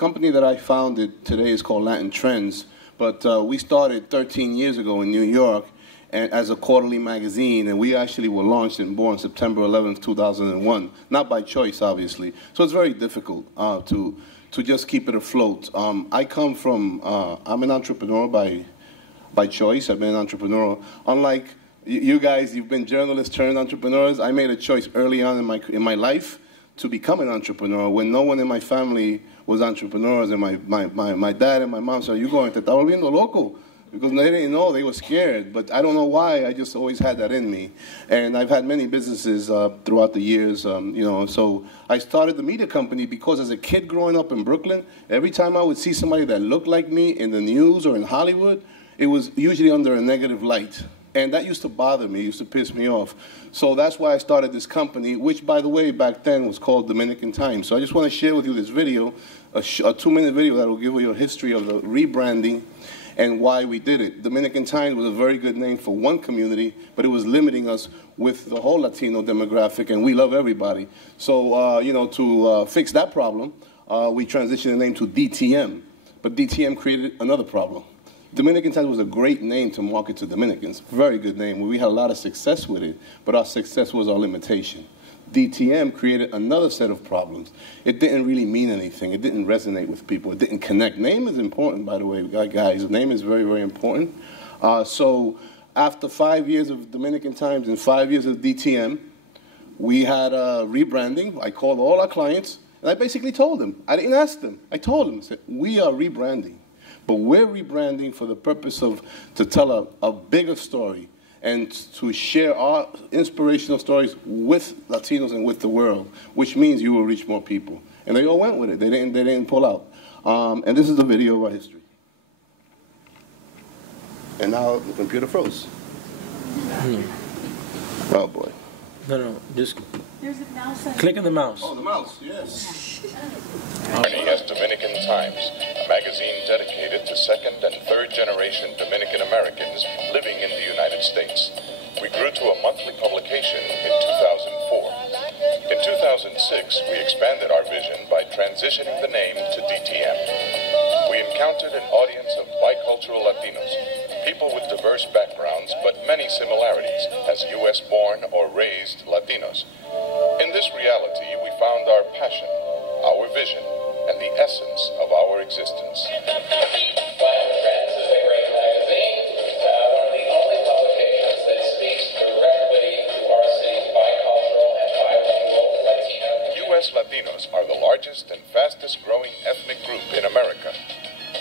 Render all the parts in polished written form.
company that I founded today is called Latin Trends, but we started 13 years ago in New York and as a quarterly magazine, and we actually were launched and born September 11th, 2001, not by choice, obviously. So it's very difficult to just keep it afloat. I come from, I'm an entrepreneur by choice. I've been an entrepreneur. Unlike you guys, you've been journalists turned entrepreneurs. I made a choice early on in my life to become an entrepreneur when no one in my family was entrepreneurs, and my dad and my mom said, "You going to estaba viendo loco," because they didn't know, they were scared. But I don't know why, I just always had that in me. And I've had many businesses throughout the years, you know. So I started the media company because as a kid growing up in Brooklyn, every time I would see somebody that looked like me in the news or in Hollywood, it was usually under a negative light. And that used to bother me, used to piss me off. So that's why I started this company, which, by the way, back then was called Dominican Times. So I just want to share with you this video, a 2-minute video that will give you a history of the rebranding and why we did it. Dominican Times was a very good name for one community, but it was limiting us with the whole Latino demographic, and we love everybody. So, you know, to fix that problem, we transitioned the name to DTM. But DTM created another problem. Dominican Times was a great name to market to Dominicans. Very good name. We had a lot of success with it, but our success was our limitation. DTM created another set of problems. It didn't really mean anything. It didn't resonate with people. It didn't connect. Name is important, by the way, guys. Name is very, very important. So after 5 years of Dominican Times and 5 years of DTM, we had a rebranding. I called all our clients, and I basically told them. I didn't ask them. I told them, I said, we are rebranding. But we're rebranding for the purpose of to tell a bigger story and to share our inspirational stories with Latinos and with the world, which means you will reach more people. And they all went with it. They didn't pull out. And this is the video of our history. And now the computer froze. Oh boy. No, just there's a mouse. Click on the mouse. Oh, the mouse, yes. Journey as Dominican Times, a magazine dedicated to second and third generation Dominican Americans living in the United States. We grew to a monthly publication in 2004. In 2006, we expanded our vision by transitioning the name to DTM. We encountered an audience of bicultural Latinos, people with diverse backgrounds but many similarities as U.S.-born or raised Latinos. In this reality, we found our passion, our vision, and the essence of our existence. Latin Trends is a great magazine, one of the only publications that speaks directly to our city's bicultural and bilingual Latino community. U.S. Latinos are the largest and fastest growing ethnic group in America.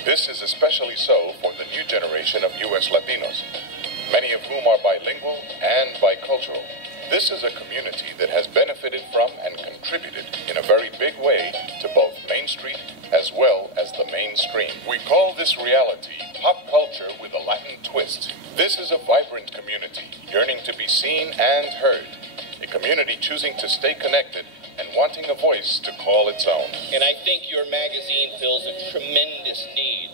This is especially so for the new generation of U.S. Latinos, many of whom are bilingual and bicultural. This is a community that has benefited from and contributed in a very big way to both Main Street as well as the mainstream. We call this reality pop culture with a Latin twist. This is a vibrant community yearning to be seen and heard, a community choosing to stay connected and wanting a voice to call its own. And I think your magazine fills a tremendous need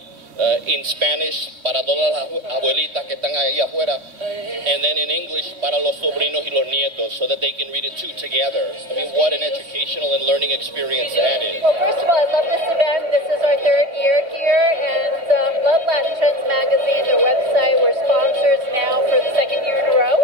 in Spanish para todas las abuelitas que están ahí afuera, and then in English para los sobrinos y los nietos, so that they can read it too together. I mean, what an educational and learning experience that is. Well, first of all, I love this event. This is our 3rd year here, and love Latin Trends magazine, their website. We're sponsors now for the 2nd year in a row.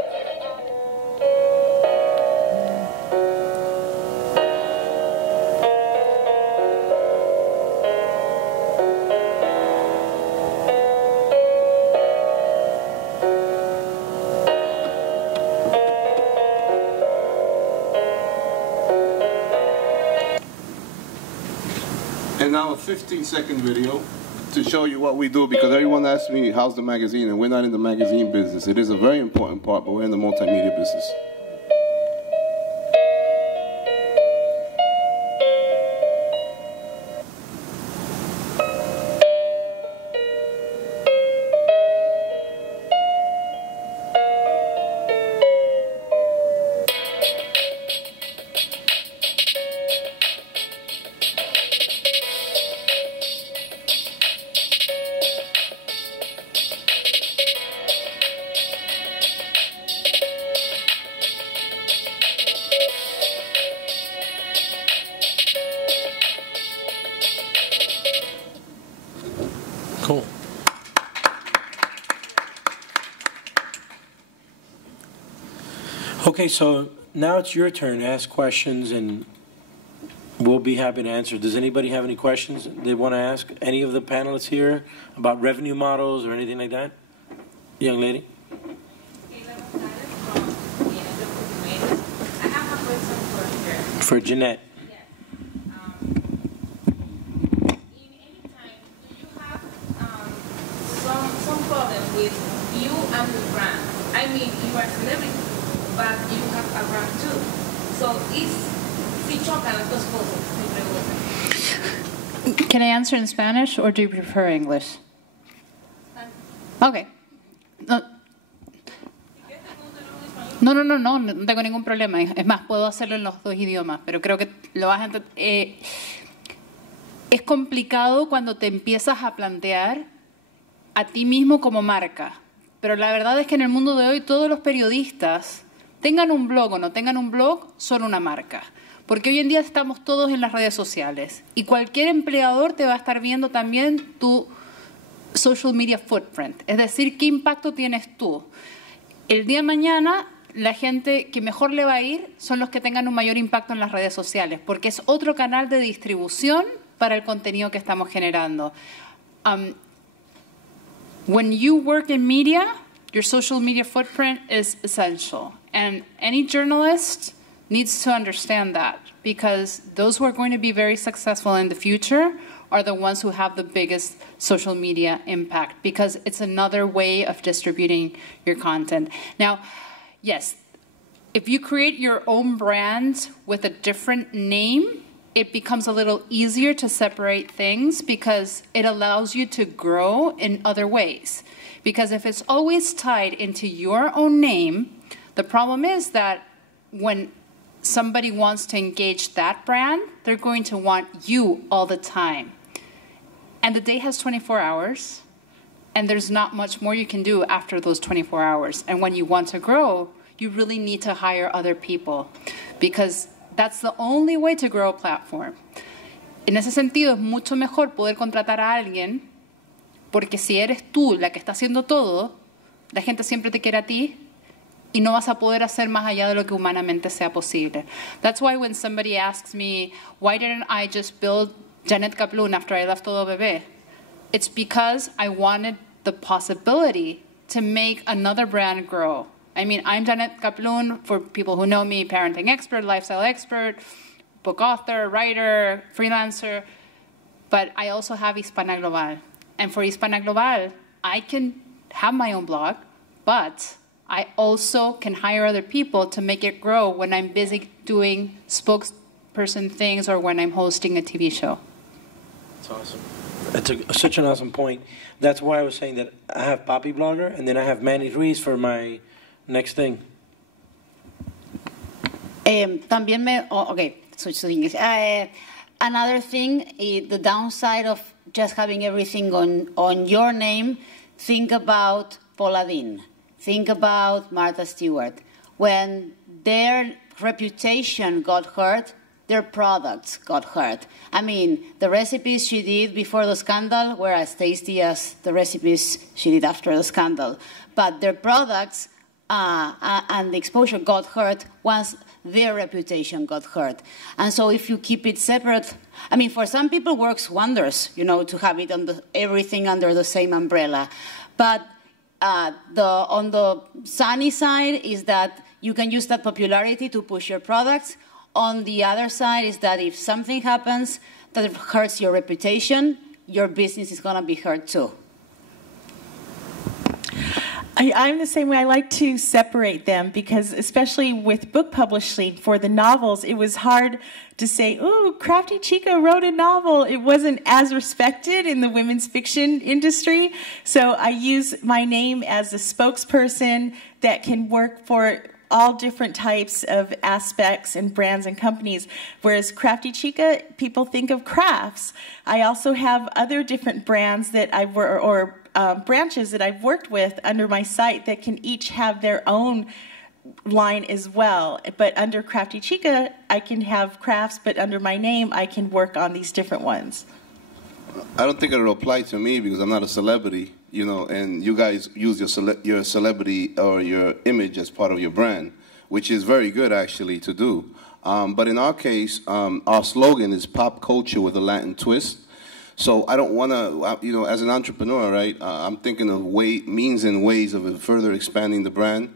And now a 15-second video to show you what we do, because everyone asks me, how's the magazine? And we're not in the magazine business. It is a very important part, but we're in the multimedia business. Okay, so now it's your turn to ask questions, and we'll be happy to answer. Does anybody have any questions they want to ask? Any of the panelists here about revenue models or anything like that? Young lady? I have a question for her. For Jeanette. Yes. In any time, do you have some problem with you and the brand? I mean, you are a celebrity, but you have a brand too. So si chocan las dos cosas, mi pregunta. Can I answer in Spanish or do you prefer English? Okay. No, no tengo ningún problema. Es más, puedo hacerlo en los dos idiomas, pero creo que lo vas a entender. Es complicado cuando te empiezas a plantear a ti mismo como marca. Pero la verdad es que en el mundo de hoy todos los periodistas, tengan un blog o no tengan un blog, son una marca. Porque hoy en día estamos todos en las redes sociales y cualquier empleador te va a estar viendo también tu social media footprint. Es decir, qué impacto tienes tú. El día de mañana, la gente que mejor le va a ir son los que tengan un mayor impacto en las redes sociales, porque es otro canal de distribución para el contenido que estamos generando. When you work in media, your social media footprint is essential. And any journalist needs to understand that, because those who are going to be very successful in the future are the ones who have the biggest social media impact, because it's another way of distributing your content. Now, yes, if you create your own brand with a different name, it becomes a little easier to separate things because it allows you to grow in other ways. Because if it's always tied into your own name, the problem is that when somebody wants to engage that brand, they're going to want you all the time. And the day has 24 hours, and there's not much more you can do after those 24 hours. And when you want to grow, you really need to hire other people, because that's the only way to grow a platform. En ese sentido, es mucho mejor poder contratar a alguien, porque si eres tú la que está haciendo todo, la gente siempre te quiere a ti, y no vas a poder hacer más allá de lo que humanamente sea posible. That's why when somebody asks me, why didn't I just build Janet Kaplun after I left Todo Bebé? It's because I wanted the possibility to make another brand grow. I mean, I'm Janet Kaplun, for people who know me, parenting expert, lifestyle expert, book author, writer, freelancer, but I also have Hispana Global. And for Hispana Global, I can have my own blog, but I also can hire other people to make it grow when I'm busy doing spokesperson things or when I'm hosting a TV show. That's awesome. That's such an awesome point. That's why I was saying that I have Papi Blogger, and then I have Manny Ruiz for my next thing. También okay, switch to English. Another thing, the downside of just having everything on your name, think about Paula Deen. Think about Martha Stewart. When their reputation got hurt, their products got hurt. I mean, the recipes she did before the scandal were as tasty as the recipes she did after the scandal. But their products and the exposure got hurt once their reputation got hurt. And so if you keep it separate, I mean, for some people works wonders, you know, to have it everything under the same umbrella. But on the sunny side is that you can use that popularity to push your products. On the other side is that if something happens that hurts your reputation, your business is going to be hurt too. I'm the same way. I like to separate them because, especially with book publishing for the novels, it was hard to say, "Ooh, Crafty Chica wrote a novel." It wasn't as respected in the women's fiction industry. So I use my name as a spokesperson that can work for all different types of aspects and brands and companies. Whereas Crafty Chica, people think of crafts. I also have other different brands that branches that I've worked with under my site that can each have their own line as well. But under Crafty Chica, I can have crafts, but under my name, I can work on these different ones. I don't think it'll apply to me because I'm not a celebrity, you know, and you guys use your celebrity or your image as part of your brand. which is very good actually to do. But in our case, our slogan is pop culture with a Latin twist. So I don't want to, you know, as an entrepreneur, right, I'm thinking of means and ways of further expanding the brand.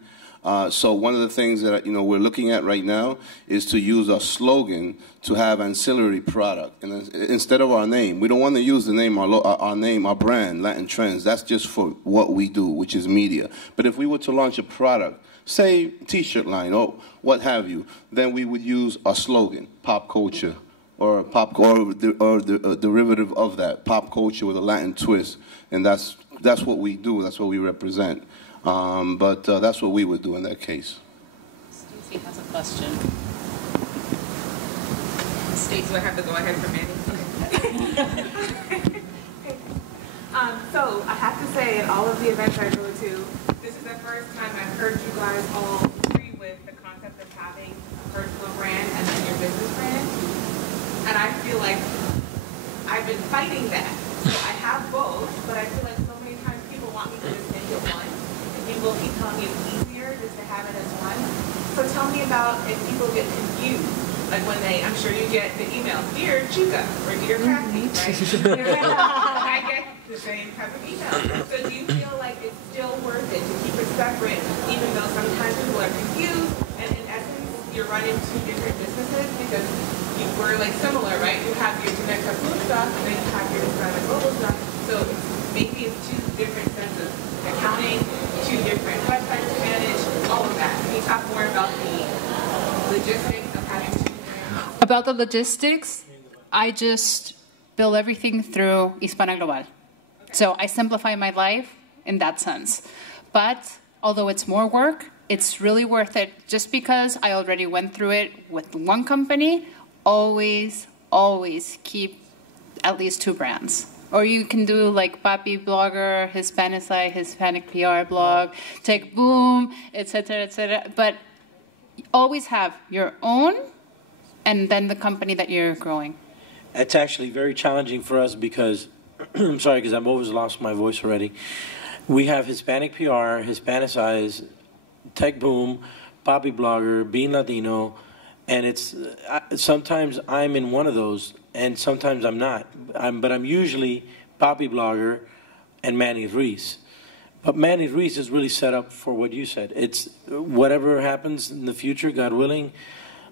So one of the things that, you know, we're looking at right now is to use our slogan to have ancillary product. And instead of our name, we don't want to use the name, our brand, Latin Trends. That's just for what we do, which is media. But if we were to launch a product, say T-shirt line or what have you, then we would use our slogan, pop culture, or the derivative of that, pop culture with a Latin twist. And that's what we do. That's what we represent. But that's what we would do in that case. Stacey has a question. Stacey, I have to go ahead for Manny. So I have to say, at all of the events I go to, this is the first time I've heard you guys all agree with the concept of having a personal brand and then your business brand. And I feel like I've been fighting that. So I have both, but I feel like so many times people want me to just make it one. People keep telling me it's easier just to have it as one. So tell me about if people get confused. Like when I'm sure you get the email, dear Chica, or dear Crafty, right? I get the same type of email. So do you feel like it's still worth it to keep it separate, even though sometimes people are confused, and in essence, you're running two different businesses because you were like similar, right? You have your Jamaica food stuff, and then you have your Hispanic global stuff. So maybe it's two different sets of accounting, two different websites to manage, all of that. Can you talk more about the logistics of having two brands? About the logistics, I just bill everything through Hispanic Global. So I simplify my life in that sense. But although it's more work, it's really worth it. Just because I already went through it with one company, always keep at least two brands. Or you can do like Papi Blogger, Hispanicide, Hispanic PR blog, Tech Boom, etc., etc. But always have your own and then the company that you're growing. It's actually very challenging for us because, I'm sorry, because I've always lost my voice already. We have Hispanic PR, Hispanicide, Tech Boom, Papi Blogger, Being Latino, and it's sometimes I'm in one of those, and sometimes I'm not. But I'm usually Papi Blogger and Manny Ruiz. But Manny Ruiz is really set up for what you said. It's whatever happens in the future, God willing.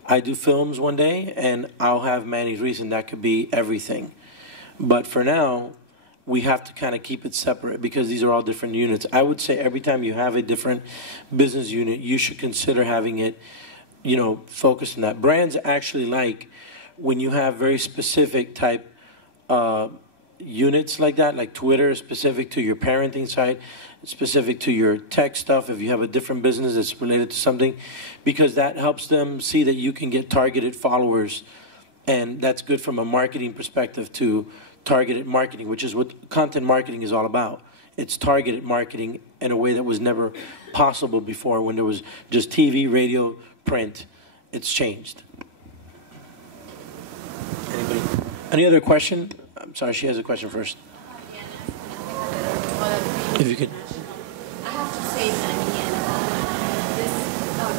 I do films one day, and I'll have Manny Ruiz, and that could be everything. But for now, we have to kind of keep it separate because these are all different units. I would say every time you have a different business unit, you should consider having it, you know, focused on that. Brands actually like when you have very specific type units like that, like Twitter, specific to your parenting side, specific to your tech stuff, if you have a different business that's related to something, because that helps them see that you can get targeted followers, and that's good from a marketing perspective to targeted marketing, which is what content marketing is all about. It's targeted marketing in a way that was never possible before when there was just TV, radio, print. It's changed. Anybody? Any other question? I'm sorry, she has a question first. If you could. I have to say, Manny, and this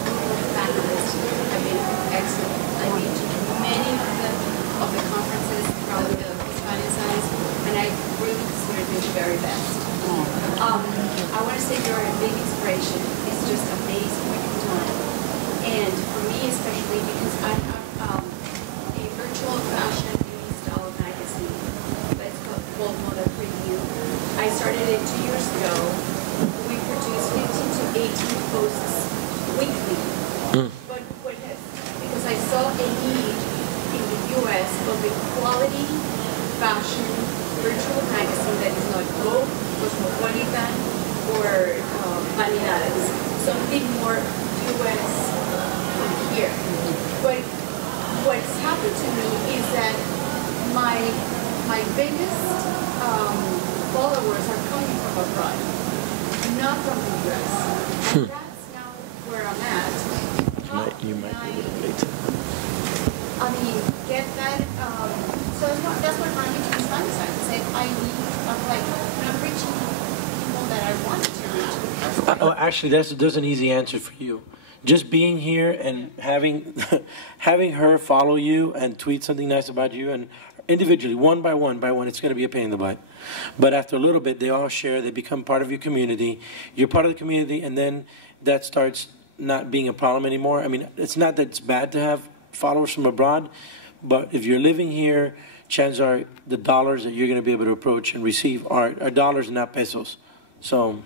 group of panelists have been excellent. I've been to many of the conferences from the Hispanicide, and I really consider you the very best. I want to say you're a big inspiration. It's just amazing what you've done. And for me especially, because I have a virtual fashion style magazine that's called Moda Preview. I started it 2 years ago. We produce 15 to 18 posts weekly. But because I saw a need in the U.S. of a quality fashion virtual magazine that is not Vogue, Cosmopolitan, or Vanidades. Something more U.S. here. But what's happened to me is that my biggest followers are coming from abroad, not from the U.S. And that's now where I'm at. You might be a little late. I mean, get that. So that's what brought me to Hispanicide. I'm not reaching people that I wanted to reach. Actually, there's an easy answer for you. just being here and having having her follow you and tweet something nice about you, and individually, one by one, it's going to be a pain in the butt. But after a little bit, they all share, they become part of your community. You're part of the community, and then that starts not being a problem anymore. I mean, it's not that it's bad to have followers from abroad, but if you're living here, chances are the dollars that you're going to be able to approach and receive are dollars and not pesos. So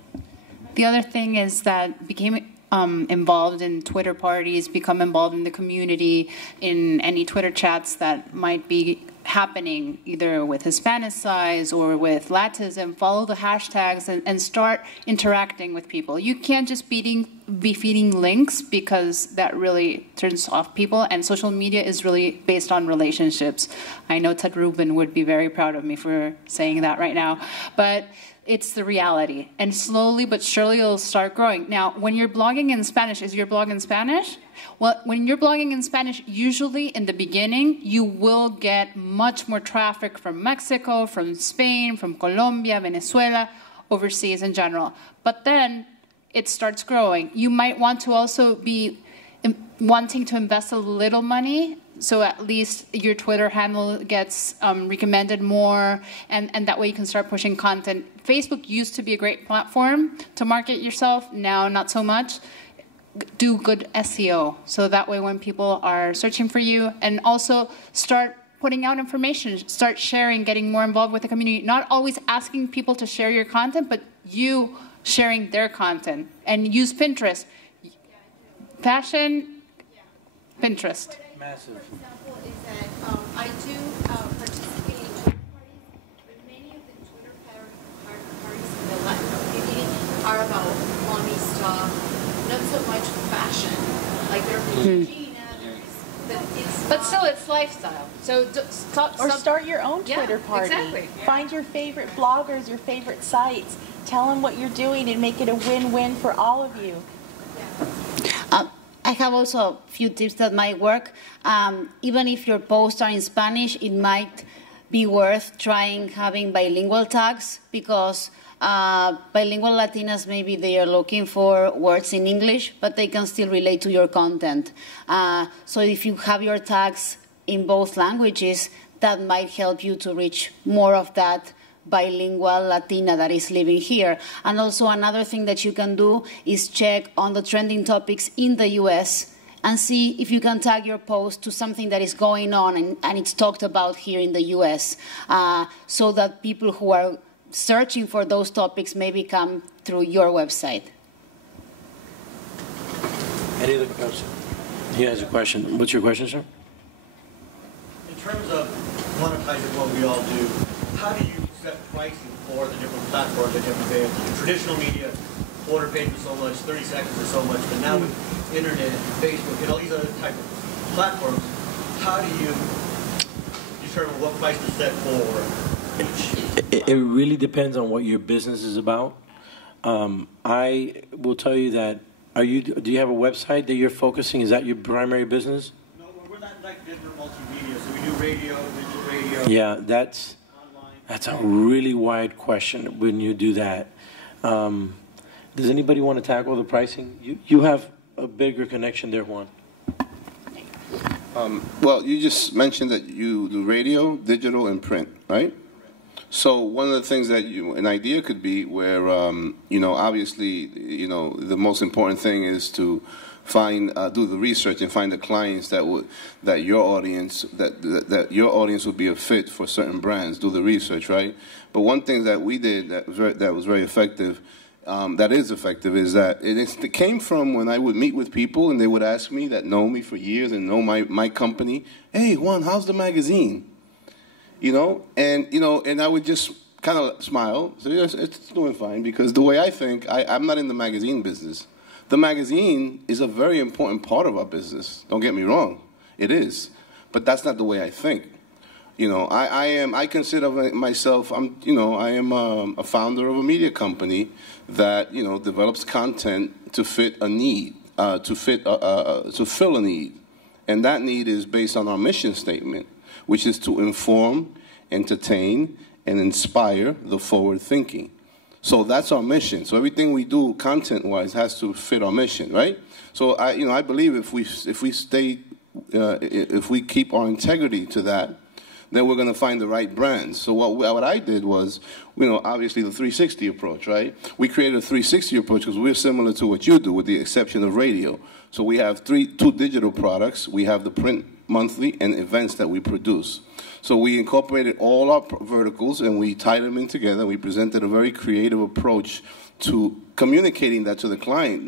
the other thing is that became involved in Twitter parties, become involved in the community, in any Twitter chats that might be happening, either with Hispanicize or with Latism. Follow the hashtags and start interacting with people. You can't just be feeding links, because that really turns off people, and social media is really based on relationships. I know Ted Rubin would be very proud of me for saying that right now, but it's the reality, and slowly but surely it'll start growing. Now, when you're blogging in Spanish, is your blog in Spanish? Well, when you're blogging in Spanish, usually in the beginning, you will get much more traffic from Mexico, from Spain, from Colombia, Venezuela, overseas in general. But then it starts growing. You might want to also be wanting to invest a little money, so at least your Twitter handle gets recommended more, and that way you can start pushing content. Facebook used to be a great platform to market yourself. Now, not so much. Do good SEO, so that way when people are searching for you, and also start putting out information, start sharing, getting more involved with the community, not always asking people to share your content, but you sharing their content. And use Pinterest. Fashion, Pinterest. Massive. For example, is that I do participate in Twitter parties, but many of the Twitter parties in the Latin community are about mommy stuff, not so much fashion. Like there's Gina, but still, it's lifestyle. So start your own Twitter party. Exactly. Find your favorite bloggers, your favorite sites. Tell them what you're doing and make it a win-win for all of you. I have also a few tips that might work. Even if your posts are in Spanish, it might be worth trying having bilingual tags, because bilingual Latinas, maybe they are looking for words in English, but they can still relate to your content. So if you have your tags in both languages, that might help you to reach more of that bilingual Latina that is living here. And also another thing that you can do is check on the trending topics in the US and see if you can tag your post to something that is going on and it's talked about here in the US, so that people who are searching for those topics maybe come through your website. Any other questions? He has a question. What's your question, sir? In terms of monetizing what we all do, how do you set pricing for the different platforms that you have to pay? In traditional media, quarter page is so much, 30 seconds is so much, but now with internet, Facebook, and all these other type of platforms, how do you determine what price to set for each? It really depends on what your business is about. I will tell you that. Do you have a website that you're focusing? Is that your primary business? No, we're not like digital multimedia, so we do radio, digital radio. Yeah, that's a really wide question when you do that. Does anybody want to tackle the pricing? You have a bigger connection there, Juan. Well, you just mentioned that you do radio, digital, and print, right? So one of the things that an idea could be where, obviously, the most important thing is to find, do the research and find the clients that your audience would be a fit for certain brands. Do the research, right? But one thing that we did that was very effective, is that it came from when I would meet with people and they would ask me that know me for years and know my company. Hey, Juan, how's the magazine? And I would just kind of smile. So yes, it's doing fine, because the way I think, I'm not in the magazine business. The magazine is a very important part of our business. Don't get me wrong, it is, but that's not the way I think. I consider myself, I am a founder of a media company that develops content to fit a need, to fill a need, and that need is based on our mission statement, which is to inform, entertain, and inspire the forward thinking. So that's our mission. So everything we do content-wise has to fit our mission, right? So I believe if we keep our integrity to that, then we're going to find the right brands. So what I did was, obviously the 360 approach, right? We created a 360 approach because we're similar to what you do, with the exception of radio. So we have two digital products. We have the print monthly and events that we produce. So we incorporated all our verticals and we tied them in together. We presented a very creative approach to communicating that to the client.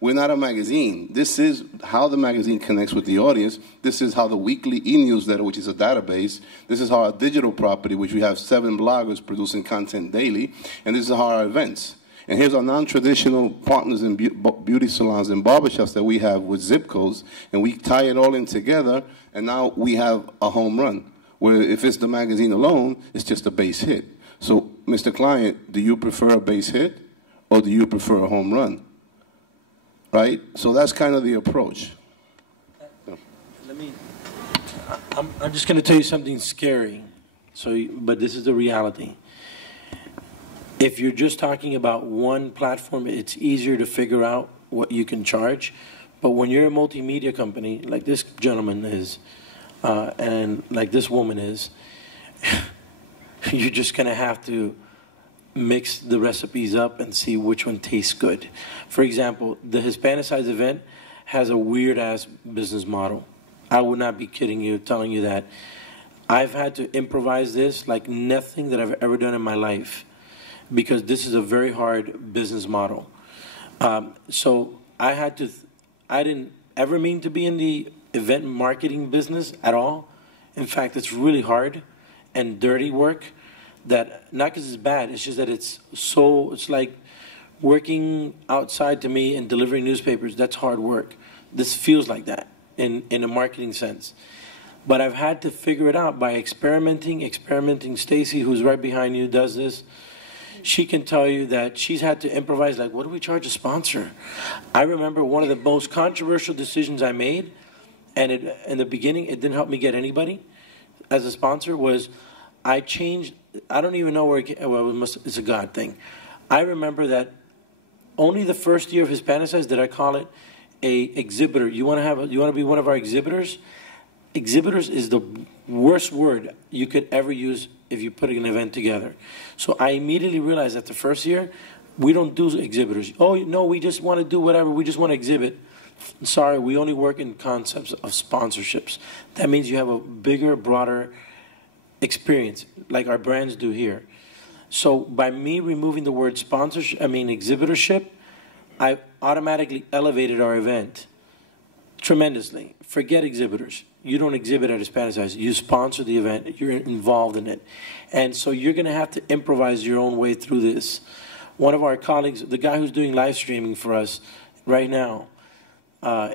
We're not a magazine. This is how the magazine connects with the audience. This is how the weekly e-newsletter, which is a database. This is how our digital property, which we have 7 bloggers producing content daily. And this is how our events. And here's our non-traditional partners in beauty salons and barbershops that we have with zip codes. And we tie it all in together, and now we have a home run, where if it's the magazine alone, it's just a base hit. So, Mr. Client, do you prefer a base hit, or do you prefer a home run? Right? So that's kind of the approach. I'm just going to tell you something scary, but this is the reality. If you're just talking about one platform, it's easier to figure out what you can charge. But when you're a multimedia company, like this gentleman is, and like this woman is, you're just going to have to mix the recipes up and see which one tastes good. For example, the Hispanicized event has a weird-ass business model. I would not be kidding you, telling you that. I've had to improvise this like nothing that I've ever done in my life, because this is a very hard business model. So I didn't ever mean to be in the event marketing business at all. In fact, it's really hard and dirty work. That not because it's bad, it's just that it's like working outside to me and delivering newspapers. That's hard work. This feels like that in a marketing sense. But I've had to figure it out by experimenting. Stacy, who's right behind you, does this. She can tell you that she's had to improvise, like, what do we charge a sponsor? I remember one of the most controversial decisions I made, and in the beginning it didn't help me get anybody as a sponsor, was I changed. I don't even know where it's a God thing. I remember that only the first year of Hispanicized did I call it a exhibitor. You want to be one of our exhibitors? Exhibitors is the worst word you could ever use if you put an event together. So I immediately realized that the first year, we don't do exhibitors. Oh, no, we just want to do whatever. We just want to exhibit. Sorry, we only work in concepts of sponsorships. That means you have a bigger, broader experience, like our brands do here. So by me removing the word exhibitorship, I automatically elevated our event tremendously. Forget exhibitors. You don't exhibit at Hispanicized. You sponsor the event. You're involved in it. And so you're going to have to improvise your own way through this. One of our colleagues, the guy who's doing live streaming for us right now,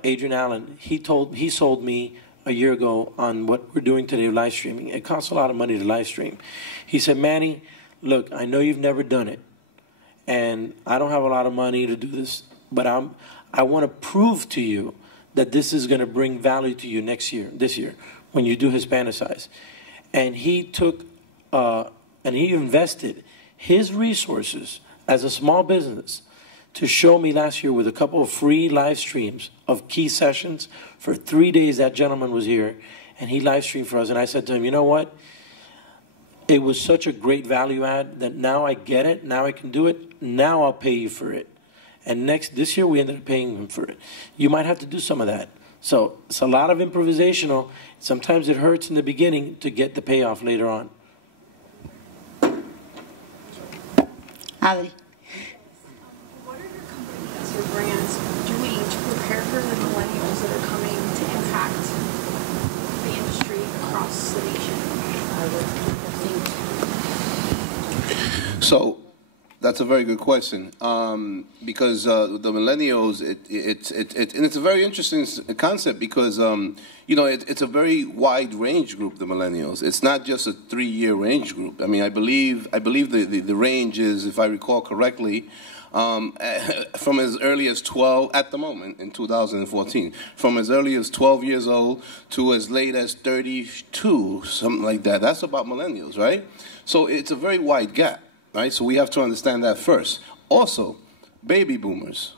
Adrian Allen, he sold me a year ago on what we're doing today, live streaming. It costs a lot of money to live stream. He said, Manny, look, I know you've never done it, and I don't have a lot of money to do this, but I want to prove to you that this is going to bring value to you this year, when you do Hispanicize. And he took, and he invested his resources as a small business to show me last year with a couple of free live streams of key sessions. For 3 days, that gentleman was here, and he live streamed for us. And I said to him, you know what? It was such a great value add that now I get it. Now I can do it. Now I'll pay you for it. And this year, we ended up paying him for it. You might have to do some of that. So it's a lot of improvisational. Sometimes it hurts in the beginning to get the payoff later on. Adri. Your brands doing to prepare for the millennials that are coming to impact the industry across the nation? I would think. So that's a very good question, because the millennials, and it's a very interesting concept because it's a very wide range group. The millennials, it's not just a 3-year range group. I mean, I believe the range is, if I recall correctly, from as early as 12 at the moment in 2014, from as early as 12 years old to as late as 32, something like that. That's about millennials, right? So it's a very wide gap. right? So we have to understand that first. Also, baby boomers.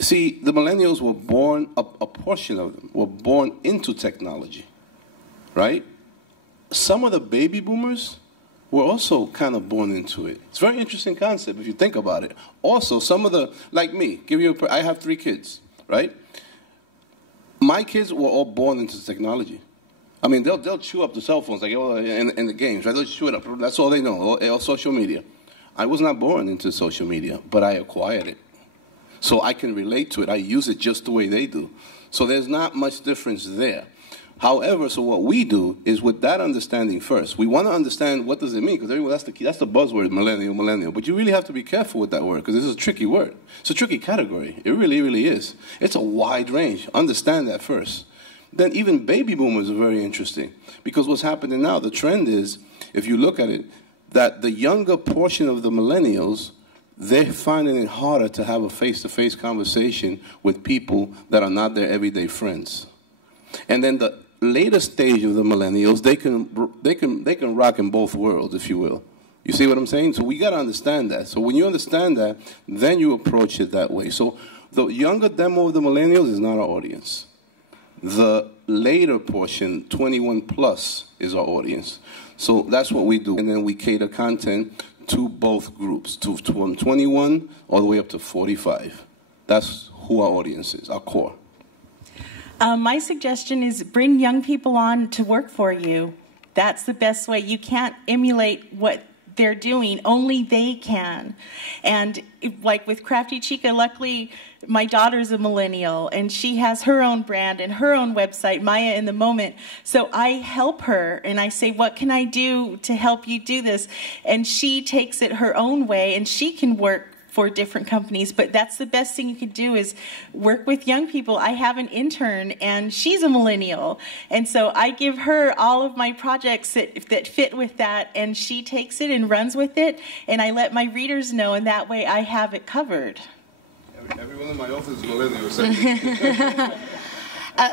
See, the millennials were born, a portion of them were born into technology, right? Some of the baby boomers were also kind of born into it. It's a very interesting concept if you think about it. Also, some of the, like me, I have 3 kids, right? My kids were all born into technology. I mean, they'll chew up the cell phones like in the games, right? They'll chew it up. That's all they know, all social media. I was not born into social media, but I acquired it. So I can relate to it. I use it just the way they do. So there's not much difference there. However, so what we do is with that understanding first, we want to understand what does it mean, because that's the key, that's the buzzword, millennial. But you really have to be careful with that word, because this is a tricky word. It's a tricky category. It really, really is. It's a wide range. Understand that first. Then even baby boomers are very interesting, because what's happening now, the trend is, if you look at it, that the younger portion of the millennials, they're finding it harder to have a face-to-face conversation with people that are not their everyday friends. And then the later stage of the millennials, they can rock in both worlds, if you will. You see what I'm saying? So we got to understand that. So when you understand that, then you approach it that way. So the younger demo of the millennials is not our audience. The later portion, 21 plus, is our audience. So that's what we do. And then we cater content to both groups, from 21 all the way up to 45. That's who our audience is, our core. My suggestion is bring young people on to work for you. That's the best way. You can't emulate what they're doing. Only they can. And like with Crafty Chica, luckily my daughter's a millennial and she has her own brand and her own website, Maya in the Moment. So I help her and I say, what can I do to help you do this? And she takes it her own way and she can work for different companies, but that's the best thing you could do is work with young people. I have an intern and she's a millennial, and so I give her all of my projects that fit with that, and she takes it and runs with it, and I let my readers know, and that way I have it covered. Everyone in my office is millennial.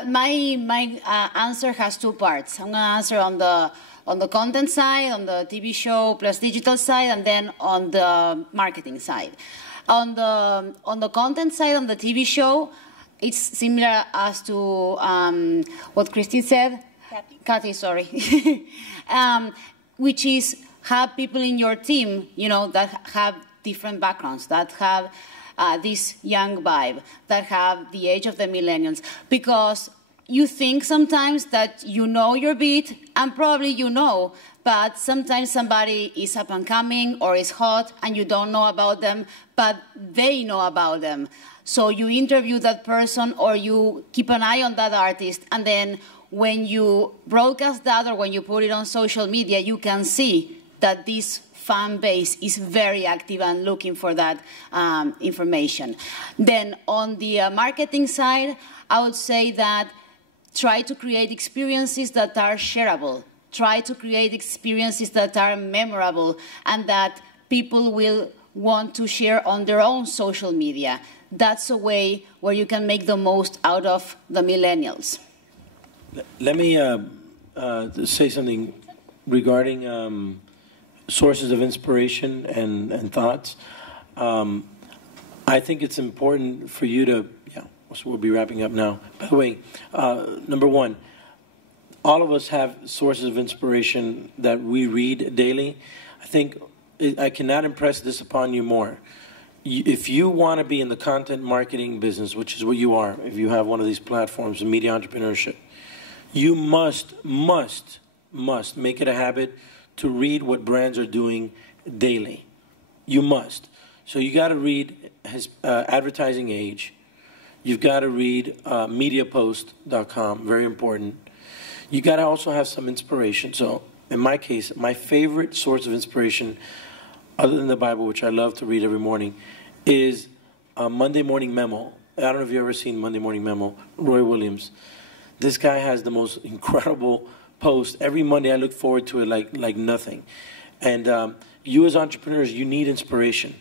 My answer has 2 parts. I'm going to answer on the content side, on the TV show plus digital side, and then on the marketing side. On the content side, on the TV show, it's similar as to what Christine said. Kathy, sorry. Which is have people in your team, you know, that have different backgrounds, that have this young vibe, that have the age of the millennials, because you think sometimes that you know your beat, and probably you know, but sometimes somebody is up and coming or is hot and you don't know about them, but they know about them. So you interview that person or you keep an eye on that artist, and then when you broadcast that or when you put it on social media, you can see that this fan base is very active and looking for that information. Then on the marketing side, I would say that try to create experiences that are shareable. Try to create experiences that are memorable and that people will want to share on their own social media. That's a way where you can make the most out of the millennials. Let me say something regarding sources of inspiration and thoughts. I think it's important for you to, so we'll be wrapping up now. By the way, number 1, all of us have sources of inspiration that we read daily. I think I cannot impress this upon you more. If you want to be in the content marketing business, which is what you are, if you have one of these platforms, media entrepreneurship, you must make it a habit to read what brands are doing daily. You must. So you got to read Advertising Age. You've got to read MediaPost.com, very important. You got to also have some inspiration. So in my case, my favorite source of inspiration, other than the Bible, which I love to read every morning, is Monday Morning Memo. I don't know if you've ever seen Monday Morning Memo, Roy Williams. This guy has the most incredible post. Every Monday I look forward to it like nothing. And you as entrepreneurs, you need inspiration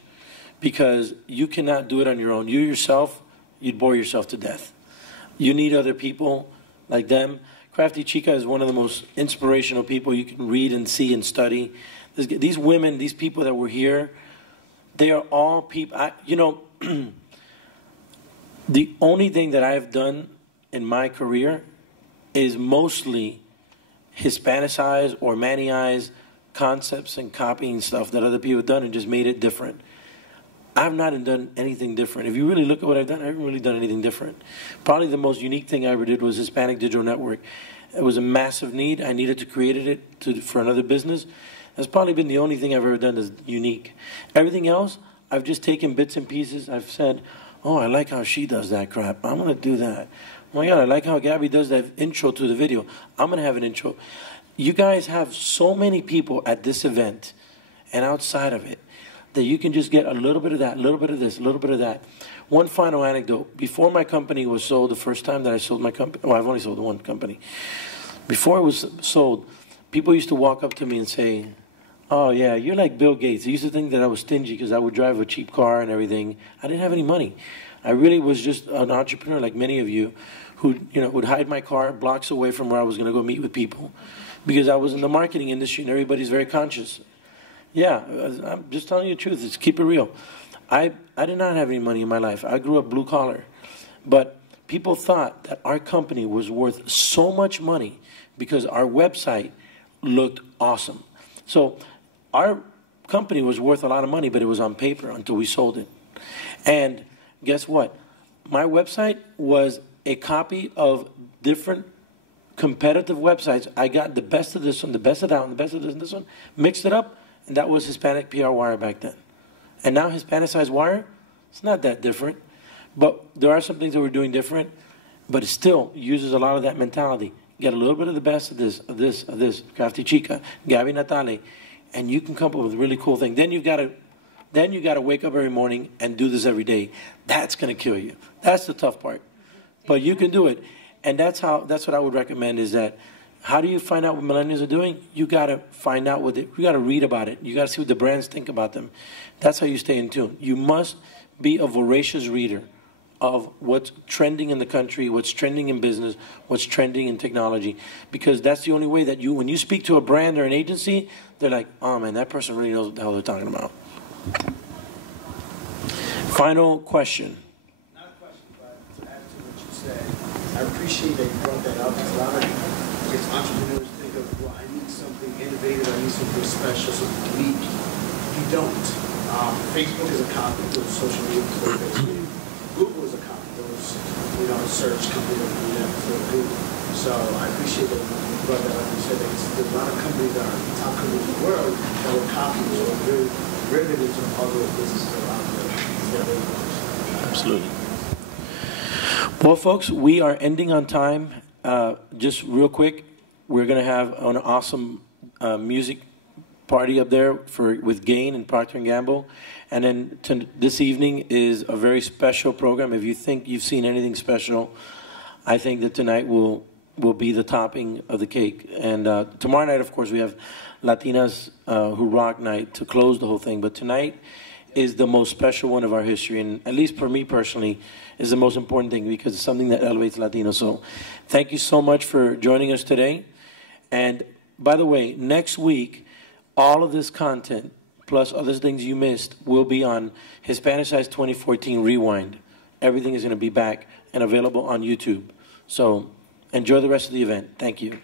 because you cannot do it on your own. You yourself, you'd bore yourself to death. You need other people like them. Crafty Chica is one of the most inspirational people you can read and see and study. These women, these people that were here, they are all people. You know, the only thing that I've done in my career is mostly Hispanicize or Maniize concepts and copying stuff that other people have done and just made it different. I've not done anything different. If you really look at what I've done, I haven't really done anything different. Probably the most unique thing I ever did was Hispanic Digital Network. It was a massive need. I needed to create it for another business. That's probably been the only thing I've ever done that's unique. Everything else, I've just taken bits and pieces. I've said, oh, I like how she does that crap. I'm going to do that. Oh my God, I like how Gabby does that intro to the video. I'm going to have an intro. You guys have so many people at this event and outside of it that you can just get a little bit of that, a little bit of this, a little bit of that. One final anecdote. Before my company was sold, the first time that I sold my company, well, I've only sold one company. Before it was sold, people used to walk up to me and say, oh, yeah, you're like Bill Gates. They used to think that I was stingy because I would drive a cheap car and everything. I didn't have any money. I really was just an entrepreneur like many of you who would hide my car blocks away from where I was going to go meet with people because I was in the marketing industry and everybody's very conscious. Yeah, I'm just telling you the truth. Just keep it real. I did not have any money in my life. I grew up blue collar. But people thought that our company was worth so much money because our website looked awesome. So our company was worth a lot of money, but it was on paper until we sold it. And guess what? My website was a copy of different competitive websites. I got the best of this one, the best of that one, the best of this and this one, mixed it up, and that was Hispanic PR Wire back then. And now Hispanicized Wire, it's not that different. But there are some things that we're doing different, but it still uses a lot of that mentality. Get a little bit of the best of this, Crafty Chica, Gabby Natale, and you can come up with a really cool thing. Then you got to wake up every morning and do this every day. That's going to kill you. That's the tough part. But you can do it. And that's what I would recommend is that how do you find out what millennials are doing? You got to find out what you got to read about it. You got to see what the brands think about them. That's how you stay in tune. You must be a voracious reader of what's trending in the country, what's trending in business, what's trending in technology, because that's the only way that when you speak to a brand or an agency, they're like, oh man, that person really knows what the hell they're talking about. Final question. Not a question, but to add to what you said, I appreciate that you brought that up. Because a lot of entrepreneurs think of, well, I need something innovative, I need something special, something unique. You don't. Facebook is a copy to social media for Facebook. Google is a copy. Those, a search company that do that for Google. So I appreciate that you brought that up. You said that there's a lot of companies that are top companies in the world that were copies or very derivatives of other businesses around there. Absolutely. Well, folks, we are ending on time. Just real quick, we're going to have an awesome music party up there with Gain and Procter & Gamble. And then this evening is a very special program. If you think you've seen anything special, I think that tonight will be the topping of the cake. And tomorrow night, of course, we have Latinas Who Rock Night to close the whole thing. But tonight is the most special one of our history. And at least for me personally, is the most important thing because it's something that elevates Latinos. So thank you so much for joining us today. And by the way, next week, all of this content, plus other things you missed, will be on Hispanicize 2014 Rewind. Everything is going to be back and available on YouTube. So enjoy the rest of the event. Thank you.